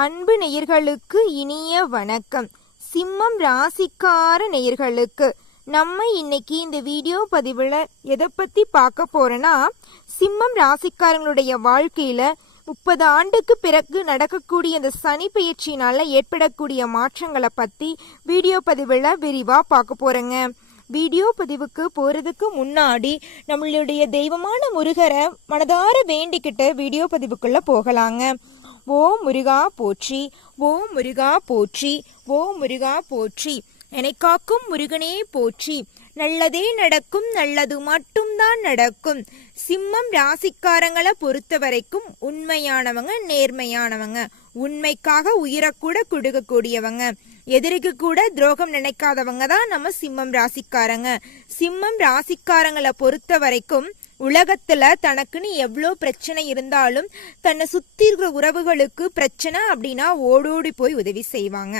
அன்பு நேயர்களுக்கு இனிய வணக்கம். சிம்மம் ராசிக்கார நேயர்களுக்கு நம்ம இன்னைக்கு இந்த வீடியோ பதிவில் எதை பற்றி பார்க்க போறோன்னா, சிம்மம் ராசிக்காரங்களுடைய வாழ்க்கையில் 30 ஆண்டுக்கு பிறகு நடக்கக்கூடிய இந்த சனி பெயர்ச்சியினால ஏற்படக்கூடிய மாற்றங்களை பற்றி வீடியோ பதிவில் விரிவாக பார்க்க போகிறேங்க. வீடியோ பதிவுக்கு போகிறதுக்கு முன்னாடி நம்மளுடைய தெய்வமான முருகரை மனதார வேண்டிக்கிட்டு வீடியோ பதிவுக்குள்ளே போகலாங்க. ஓ முருகா போற்றி, ஓ முருகா போற்றி, ஓ முருகா போற்றி, என்னை காக்கும் முருகனே போற்றி. நல்லதே நடக்கும், நல்லது மட்டும்தான் நடக்கும். சிம்மம் ராசிக்காரங்களை பொறுத்த வரைக்கும் உண்மையானவங்க, நேர்மையானவங்க, உண்மைக்காக உயிரக்கூட கொடுக்கக்கூடியவங்க, எதிரிக்கு கூட துரோகம் நினைக்காதவங்க தான் நம்ம சிம்மம் ராசிக்காரங்க. சிம்மம் ராசிக்காரங்களை பொறுத்த வரைக்கும் உலகத்துல தனக்குன்னு எவ்வளோ பிரச்சனை இருந்தாலும் தன்னை சுத்தி இருக்கிற உறவுகளுக்கு பிரச்சனை அப்படின்னா ஓடோடி போய் உதவி செய்வாங்க.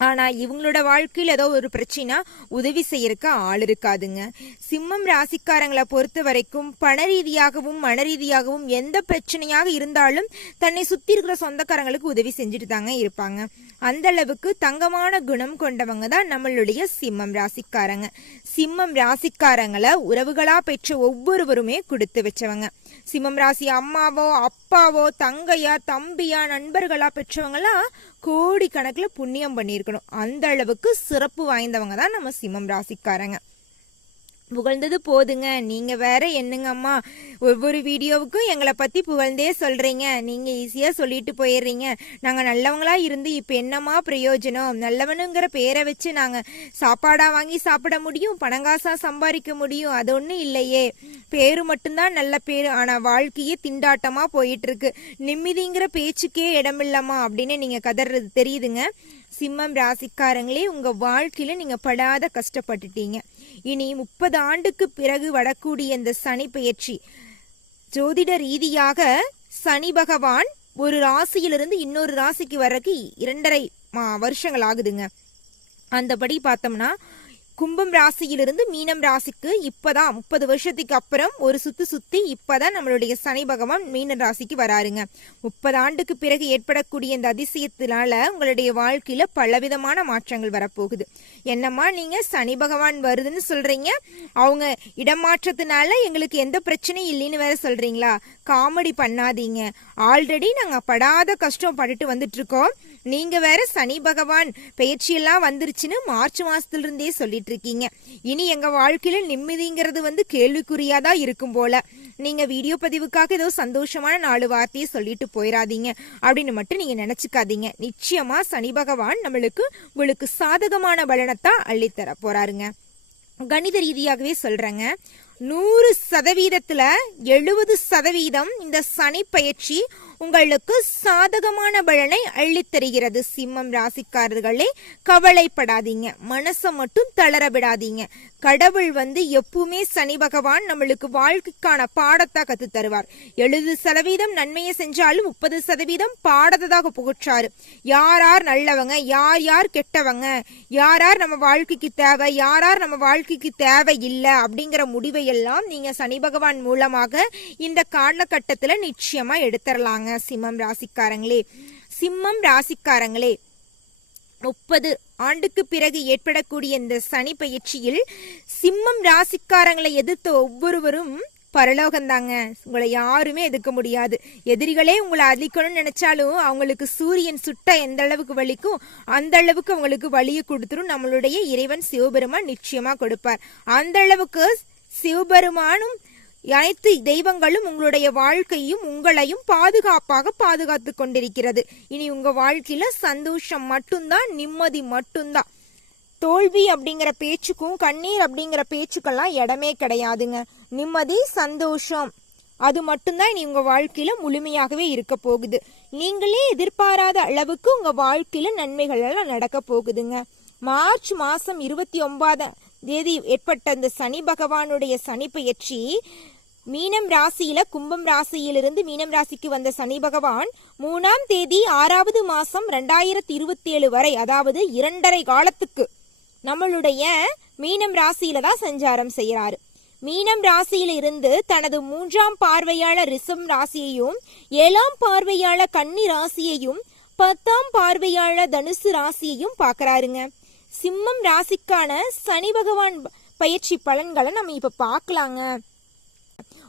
ஆனா இவங்களோட வாழ்க்கையில் ஏதோ ஒரு பிரச்சனை உதவி செய்யறதுக்கு ஆள் இருக்காதுங்க. சிம்மம் ராசிக்காரங்களை பொறுத்த வரைக்கும் பண ரீதியாகவும் மன ரீதியாகவும் எந்த பிரச்சனையாக இருந்தாலும் தன்னை சுத்தி இருக்கிற சொந்தக்காரங்களுக்கு உதவி செஞ்சுட்டு தாங்க இருப்பாங்க. அந்த அளவுக்கு தங்கமான குணம் கொண்டவங்க தான் நம்மளுடைய சிம்மம் ராசிக்காரங்க. சிம்மம் ராசிக்காரங்களை உறவுகளா பெற்ற ஒவ்வொருவருமே கொடுத்து வச்சவங்க. சிம்மம் ராசி அம்மாவோ அப்பாவோ தங்கையா தம்பியா நண்பர்களா பெற்றவங்களாம் கோடி கணக்கில் புண்ணியம் பண்ணியிருக்கணும். அந்த அளவுக்கு சிறப்பு வாய்ந்தவங்க தான் நம்ம சிம்மம் ராசிக்காரங்க. புகழ்ந்தது போதுங்க, நீங்க வேற என்னங்க அம்மா, ஒவ்வொரு வீடியோவுக்கும் எங்களை பத்தி புகழ்ந்தே சொல்றீங்க, நீங்க ஈஸியா சொல்லிட்டு போயிடுறீங்க, நாங்க நல்லவங்களா இருந்து இப்ப என்னமா பிரயோஜனம், நல்லவனுங்கிற பேரை வச்சு நாங்க சாப்பாடா வாங்கி சாப்பிட முடியும், பணங்காசா சம்பாதிக்க முடியும், அது ஒன்றும் இல்லையே, பேரு மட்டும்தான் நல்ல பேரு, ஆனா வாழ்க்கையே திண்டாட்டமா போயிட்டு இருக்கு, நிம்மதிங்கிற பேச்சுக்கே இடமில்லமா அப்படின்னு நீங்க கதறது தெரியுதுங்க. சிம்மம் ராசிக்காரங்களே, உங்க வாழ்க்கையில நீங்க படாத கஷ்டப்பட்டுட்டீங்க. இனி 30 ஆண்டுக்கு பிறகு வரக்கூடிய இந்த சனி பெயர்ச்சி ஜோதிட ரீதியாக சனி பகவான் ஒரு ராசியிலிருந்து இன்னொரு ராசிக்கு வர்றதுக்கு 2.5 வருஷங்கள் ஆகுதுங்க. அந்தபடி பார்த்தோம்னா கும்பம் ராசியிலிருந்து மீனம் ராசிக்கு இப்பதான் 30 வருஷத்துக்கு அப்புறம் ஒரு சுத்தி இப்பதான் நம்மளுடைய சனி பகவான் மீன ராசிக்கு வராருங்க. 30 ஆண்டுக்கு பிறகு ஏற்படக்கூடிய இந்த அதிசயத்தினால உங்களுடைய வாழ்க்கையில பலவிதமான மாற்றங்கள் வரப்போகுது. என்னம்மா நீங்க சனி பகவான் வருதுன்னு சொல்றீங்க, அவங்க இடமாற்றத்தினால எங்களுக்கு எந்த பிரச்சனையும் இல்லைன்னு வேற சொல்றீங்களா? காமெடி பண்ணாதீங்க. ஆல்ரெடி நாங்க படாத கஷ்டம் பட்டுட்டு வந்துட்டு இருக்கோம், நீங்க வேற சனி பகவான் பெயர்ச்சியெல்லாம் வந்துருச்சுன்னு மார்ச் மாசத்துல இருந்தே சொல்லிட்டு இருக்கீங்க. இனி எங்க வாழ்க்கையில நிம்மதிங்கிறது கேள்விக்குறியாதான் இருக்கும் போல. நீங்க வீடியோ பதிவுக்காக ஏதோ சந்தோஷமான 4 வார்த்தையை சொல்லிட்டு போயிடாதீங்க அப்படின்னு மட்டும் நீங்க நினைச்சுக்காதீங்க. நிச்சயமா சனி பகவான் உங்களுக்கு சாதகமான பலனத்தான் அள்ளித்தர போறாருங்க. கணித ரீதியாகவே சொல்றேங்க, 100%த்துல 70% இந்த சனி பயிற்சி உங்களுக்கு சாதகமான பலனை அள்ளித்தருகிறது. சிம்மம் ராசிக்காரர்களே, கவலைப்படாதீங்க, மனசை மட்டும் தளர விடாதீங்க. கடவுள் எப்பவுமே சனி பகவான் நம்மளுக்கு வாழ்க்கைக்கான பாடத்தை கத்து தருவார். 70% நன்மையை செஞ்சாலும் 30% பாடத்தாக புகற்றாரு. யார் நல்லவங்க, யார் கெட்டவங்க, யார் நம்ம வாழ்க்கைக்கு தேவை, யார் நம்ம வாழ்க்கைக்கு தேவை இல்லை அப்படிங்கிற முடிவை எல்லாம் நீங்க சனி பகவான் மூலமாக இந்த காலகட்டத்துல நிச்சயமா எடுத்துடலாங்க. சிம்மம் ராசிக்காரங்களே, சிம்மம் ராசிக்காரங்களே, 30 ஆண்டுக்கு பிறகு ஏற்படக்கூடிய இந்த சனி பயிற்சியில் சிம்மம் ராசிக்காரங்களை எதிர்த்த ஒவ்வொருவரும் பரலோகந்தாங்க. உங்களை யாருமே எதிர்க்க முடியாது. எதிரிகளே உங்களை அழிக்கணும்னு நினைச்சாலும் அவங்களுக்கு சூரியன் சுட்ட எந்த அளவுக்கு வலிக்கும் அந்த அளவுக்கு அவங்களுக்கு வலியை கொடுத்துரும் நம்மளுடைய இறைவன் சிவபெருமான் நிச்சயமா கொடுப்பார். அந்த அளவுக்கு சிவபெருமானும் அனைத்து தெய்வங்களும் உங்களுடைய வாழ்க்கையும் உங்களையும் பாதுகாப்பாக பாதுகாத்து கொண்டிருக்கிறது. இனி உங்க வாழ்க்கையில சந்தோஷம் மட்டும்தான், நிம்மதி மட்டும்தான். தோல்வி அப்படிங்கிற பேச்சுக்கும் கண்ணீர் அப்படிங்கிற பேச்சுக்கெல்லாம் இடமே கிடையாதுங்க. நிம்மதி, சந்தோஷம், அது மட்டும்தான் இனி உங்க வாழ்க்கையில முழுமையாகவே இருக்க போகுது. நீங்களே எதிர்பாராத அளவுக்கு உங்க வாழ்க்கையில நன்மைகள் எல்லாம் நடக்க போகுதுங்க. மார்ச் மாசம் 29ஆம் தேதி ஏற்பட்ட இந்த சனி பகவானுடைய சனி பெயர்ச்சி மீனம் ராசியில கும்பம் ராசியிலிருந்து மீனம் ராசிக்கு வந்த சனி பகவான் 3ஆம் தேதி 6வது மாசம் 2027 வரை, அதாவது 2.5 காலத்துக்கு நம்மளுடைய மீனம் ராசியில தான் சஞ்சாரம் செய்யறாரு. மீனம் ராசியில இருந்து தனது 3ஆம் பார்வையாளர் ரிஷம் ராசியையும் 7ஆம் பார்வையாளர் கன்னி ராசியையும் 10ஆம் பார்வையாள தனுசு ராசியையும் பார்க்கறாருங்க. சிம்மம் ராசிக்கான சனி பகவான் பயிற்சி பலன்களை நம்ம இப்ப பார்க்கலாங்க.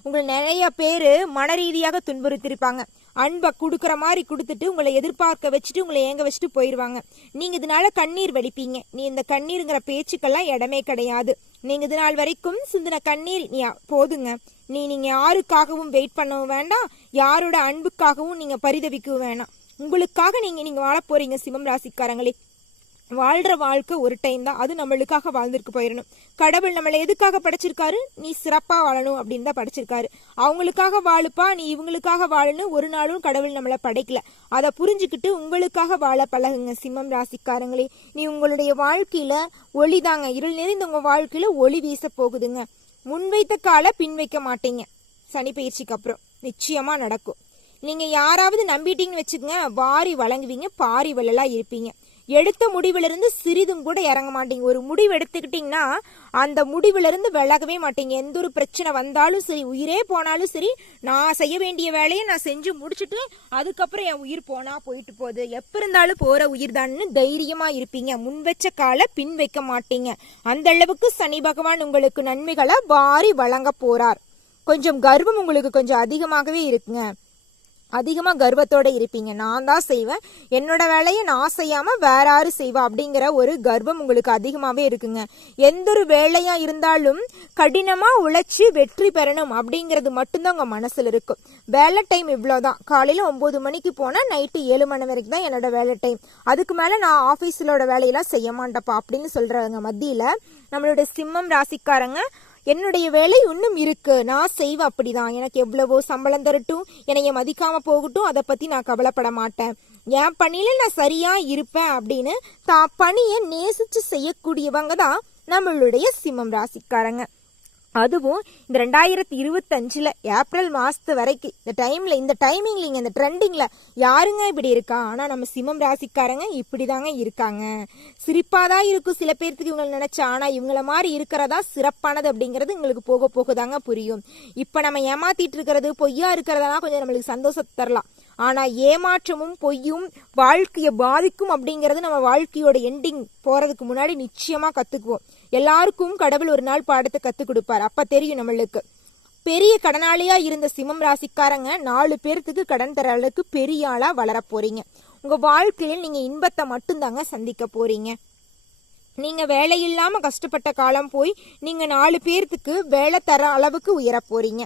உங்களை நிறைய பேரு மன ரீதியாக துன்புறுத்திருப்பாங்க. அன்பை கொடுக்குற மாதிரி கொடுத்துட்டு உங்களை எதிர்பார்க்க வச்சுட்டு உங்களை ஏங்க வச்சுட்டு போயிடுவாங்க. நீங்க இதனால கண்ணீர் வடிப்பீங்க. நீ இந்த கண்ணீருங்கிற பேச்சுக்கெல்லாம் இடமே கிடையாது. நீங்க இது நாள் வரைக்கும் சிந்தின கண்ணீர் போதுங்க. நீங்க யாருக்காகவும் வெயிட் பண்ணவும் வேண்டாம், யாரோட அன்புக்காகவும் நீங்க பரிதவிக்கவும் வேணாம். உங்களுக்காக நீங்க வாழ போறீங்க. சிம்மம் ராசிக்காரங்களே, வாழ்ற வாழ்க்கை ஒரு டைம் தான், அது நம்மளுக்காக வாழ்ந்துருக்கு போயிடணும். கடவுள் நம்மளை எதுக்காக படைச்சிருக்காரு? நீ சிறப்பா வாழணும் அப்படின்னு தான் படைச்சிருக்காரு. அவங்களுக்காக வாழுப்பா, நீ இவங்களுக்காக வாழணும் ஒரு நாளும் கடவுள் நம்மளை படைக்கல. அதை புரிஞ்சுக்கிட்டு உங்களுக்காக வாழ பழகுங்க சிம்மம் ராசிக்காரங்களே. நீ உங்களுடைய வாழ்க்கையில ஒளிதாங்க, இருள் நிறைந்த உங்க வாழ்க்கையில ஒளி வீச போகுதுங்க. முன்வைத்த கால பின் வைக்க மாட்டீங்க. சனி பயிற்சிக்கு அப்புறம் நிச்சயமா நடக்கும். நீங்க யாராவது நம்பிட்டீங்கன்னு வச்சுக்கோங்க, வாரி வழங்குவீங்க, பாரி வள்ளலா இருப்பீங்க. எடுத்த முடிவுல இருந்து சிறிதும் கூட இறங்க மாட்டீங்க. ஒரு முடிவு எடுத்துக்கிட்டீங்கன்னா அந்த முடிவுல இருந்து விலகவே மாட்டீங்க. எந்த ஒரு பிரச்சனை வந்தாலும் சரி, உயிரே போனாலும் சரி, நான் செய்ய வேண்டிய வேலையை நான் செஞ்சு முடிச்சுட்டு அதுக்கப்புறம் என் உயிர் போனா போயிட்டு போகுது, எப்ப இருந்தாலும் போற உயிர் தான்னு தைரியமா இருப்பீங்க. முன் வச்ச கால பின் வைக்க மாட்டீங்க. அந்த அளவுக்கு சனி பகவான் உங்களுக்கு நன்மைகளை வாரி வழங்க போறார். கொஞ்சம் கர்வம் உங்களுக்கு கொஞ்சம் அதிகமாகவே இருக்குங்க. அதிகமா கர்வத்தோட இருப்பீங்க. நான் தான் செய்வேன், என்னோட வேலையை நான் செய்யாம வேற யாரு செய்வா அப்படிங்கிற ஒரு கர்வம் உங்களுக்கு அதிகமாவே இருக்குங்க. எந்த ஒரு வேலையா இருந்தாலும் கடினமா உழைச்சி வெற்றி பெறணும் அப்படிங்கிறது மட்டும்தான் உங்க மனசுல இருக்கும். வேலை டைம் இவ்வளவுதான். காலையில 9 மணிக்கு போனா நைட்டு 7 மணி வரைக்கும் தான் என்னோட வேலை டைம். அதுக்கு மேல நான் ஆபீஸ்லோட வேலையெல்லாம் செய்ய மாட்டேப்பா அப்படின்னு சொல்றாங்க. மத்தியில நம்மளோட சிம்மம் ராசிக்காரங்க, என்னுடைய வேலை இன்னும் இருக்கு, நான் செய்வேன், அப்படிதான், எனக்கு எவ்வளவோ சம்பளம் தரட்டும், என்னைய மதிக்காம போகட்டும், அதை பத்தி நான் கவலைப்பட மாட்டேன், என் பணியில நான் சரியா இருப்பேன் அப்படின்னு தான் பணியை நேசிச்சு செய்யக்கூடியவங்க தான் நம்மளுடைய சிம்மம் ராசிக்காரங்க. அதுவும் இந்த 2025 ஏப்ரல் மாசத்து வரைக்கும் இந்த டைமிங்ல இந்த ட்ரெண்டிங்ல யாருங்க இப்படி இருக்கா? ஆனா நம்ம சிம்மம் ராசிக்காரங்க இப்படிதாங்க இருக்காங்க. சிரிப்பாதான் இருக்கும் சில பேர்த்துக்கு இவங்க நினைச்சா, ஆனா இவங்கள மாதிரி இருக்கிறதா சிறப்பானது அப்படிங்கிறது உங்களுக்கு போக போகதாங்க புரியும். இப்ப நம்ம ஏமாத்திட்டு இருக்கிறது, பொய்யா இருக்கிறதெல்லாம் கொஞ்சம் நம்மளுக்கு சந்தோஷத்தை தரலாம். ஆனா ஏமாற்றமும் பொய்யும் வாழ்க்கையை பாதிக்கும் அப்படிங்கறது நம்ம வாழ்க்கையோட எண்டிங் போறதுக்கு முன்னாடி நிச்சயமா கத்துக்குவோம். எல்லாருக்கும் கடவுள் ஒரு நாள் பாடத்தை கத்து கொடுப்பார். அப்ப தெரியும் நம்மளுக்கு. பெரிய கடனாளியா இருந்த சிம்மம் ராசிக்காரங்க 4 பேர்த்துக்கு கடன் தர அளவுக்கு பெரிய ஆளா வளர போறீங்க. உங்க வாழ்க்கையில் நீங்க இன்பத்தை மட்டும்தாங்க சந்திக்க போறீங்க. நீங்க வேலை இல்லாம கஷ்டப்பட்ட காலம் போய் நீங்க 4 பேர்த்துக்கு வேலை தர அளவுக்கு உயர போறீங்க.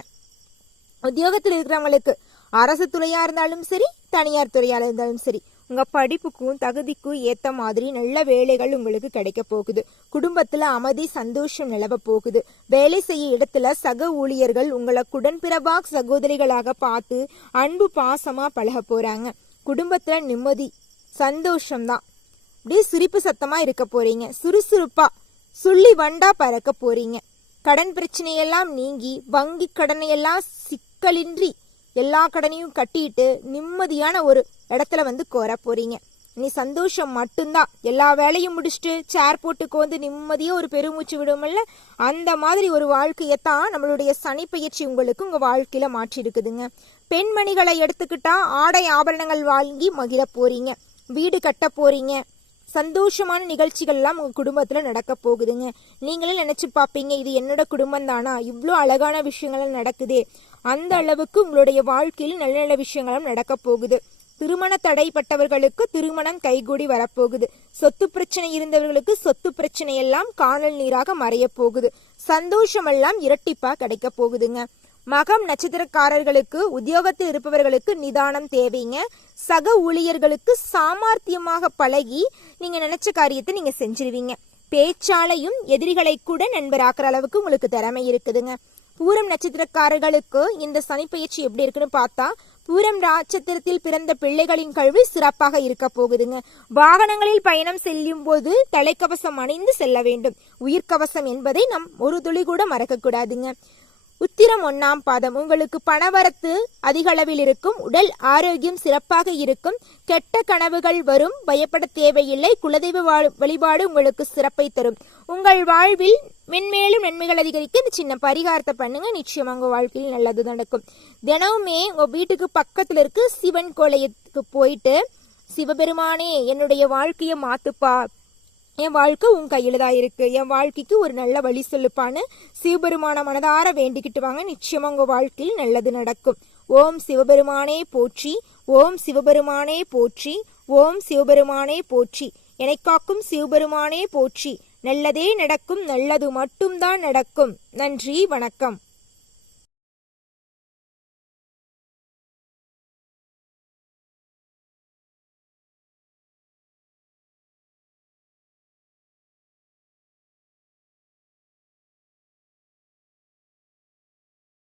உத்தியோகத்தில் இருக்கிறவங்களுக்கு அரசு துறையா இருந்தாலும் சரி, தனியார் துறையா இருந்தாலும் சரி, உங்க படிப்புக்கும் தகுதிக்கும் ஏத்த மாதிரி நல்ல வேலைகள் உங்களுக்கு கிடைக்க போகுது. குடும்பத்துல அமைதி சந்தோஷம் நிலவ போகுது. வேலை செய்ய இடத்துல சக ஊழியர்கள் உங்களை குடன்பிறவா சகோதரிகளாக பார்த்து அன்பு பாசமா பழக போறாங்க. குடும்பத்துல நிம்மதி சந்தோஷம்தான். அப்படியே சிரிப்பு சத்தமா இருக்க போறீங்க. சுறுசுறுப்பா சுள்ளி வண்டா பறக்க போறீங்க. கடன் பிரச்சனையெல்லாம் நீங்கி வங்கி கடனையெல்லாம் சிக்கலின்றி எல்லா கடனையும் கட்டிட்டு நிம்மதியான ஒரு இடத்துல வந்து கோர போறீங்க. நீ சந்தோஷம் மட்டும்தான். எல்லா வேலையும் முடிச்சுட்டு சேர் போட்டு கோந்து நிம்மதியா ஒரு பெருமூச்சு விடும்ல, அந்த மாதிரி ஒரு வாழ்க்கையத்தான் நம்மளுடைய சனி பயிற்சி உங்களுக்கு உங்க வாழ்க்கையில மாற்றி இருக்குதுங்க. பெண்மணிகளை எடுத்துக்கிட்டா ஆடை ஆபரணங்கள் வாங்கி மகிழ போறீங்க. வீடு கட்ட போறீங்க. சந்தோஷமான நிகழ்ச்சிகள் எல்லாம் உங்க குடும்பத்துல நடக்க போகுதுங்க. நீங்களே நினைச்சு பாப்பீங்க, இது என்னோட குடும்பம் தானா, இவ்வளோ அழகான விஷயங்கள் நடக்குதே. அந்த அளவுக்கு உங்களுடைய வாழ்க்கையில் நல்ல நல்ல விஷயங்களும் நடக்க போகுது. திருமண தடைப்பட்டவர்களுக்கு திருமணம் கைகூடி வரப்போகுது. சொத்து பிரச்சனை இருந்தவர்களுக்கு சொத்து பிரச்சனை எல்லாம் காணல் நீராக மறைய போகுது. சந்தோஷம் எல்லாம் இரட்டிப்பா கிடைக்க போகுதுங்க. மகம் நட்சத்திரக்காரர்களுக்கு உத்தியோகத்தில் இருப்பவர்களுக்கு நிதானம் தேவைங்க. சக ஊழியர்களுக்கு சாமர்த்தியமாக பழகி நீங்க நினைச்ச காரியத்தை நீங்க செஞ்சிருவீங்க. பேச்சாலையும் எதிரிகளை கூட நண்பராக்குற அளவுக்கு உங்களுக்கு திறமை இருக்குதுங்க. பூரம் நட்சத்திரக்காரர்களுக்கு இந்த சனி பயிற்சி எப்படி இருக்குன்னு பார்த்தா, பூரம் நட்சத்திரத்தில் பிறந்த பிள்ளைகளின் கல்வி சிறப்பாக இருக்க போகுதுங்க. வாகனங்களில் பயணம் செல்லும் போது தலைக்கவசம் அணிந்து செல்ல வேண்டும். உயிர்கவசம் என்பதை நாம் ஒரு துளி கூட மறக்க கூடாதுங்க. உத்திரம் 1ஆம் பாதம் உங்களுக்கு பணவரத்து அதிக அளவில் இருக்கும். உடல் ஆரோக்கியம் சிறப்பாக இருக்கும். கெட்ட கனவுகள் வரும். பயப்பட தேவையில்லை. குலதெய்வ வழிபாடு உங்களுக்கு சிறப்பை தரும். உங்கள் வாழ்வில் மென்மேலும் நன்மைகள் அதிகரிக்க இந்த சின்ன பரிகாரத்தை பண்ணுங்க. நிச்சயமா உங்க வாழ்க்கையில் நல்லது நடக்கும். தினமுமே உங்க வீட்டுக்கு பக்கத்துல இருக்கு சிவன் கோயிலுக்கு போயிட்டு சிவபெருமானே என்னுடைய வாழ்க்கையை மாத்துப்பா, என் வாழ்க்கை உன் கையில தான் இருக்கு, என் வாழ்க்கைக்கு ஒரு நல்ல வழி சொல்லுப்பான்னு சிவபெருமான மனதார வேண்டிக்கிட்டு வாங்க. நிச்சயமா உங்க வாழ்க்கையில் நல்லது நடக்கும். ஓம் சிவபெருமானே போற்றி, ஓம் சிவபெருமானே போற்றி, ஓம் சிவபெருமானே போற்றி. என்னை காக்கும் சிவபெருமானே போற்றி. நல்லதே நடக்கும், நல்லது மட்டும்தான் நடக்கும். நன்றி, வணக்கம்.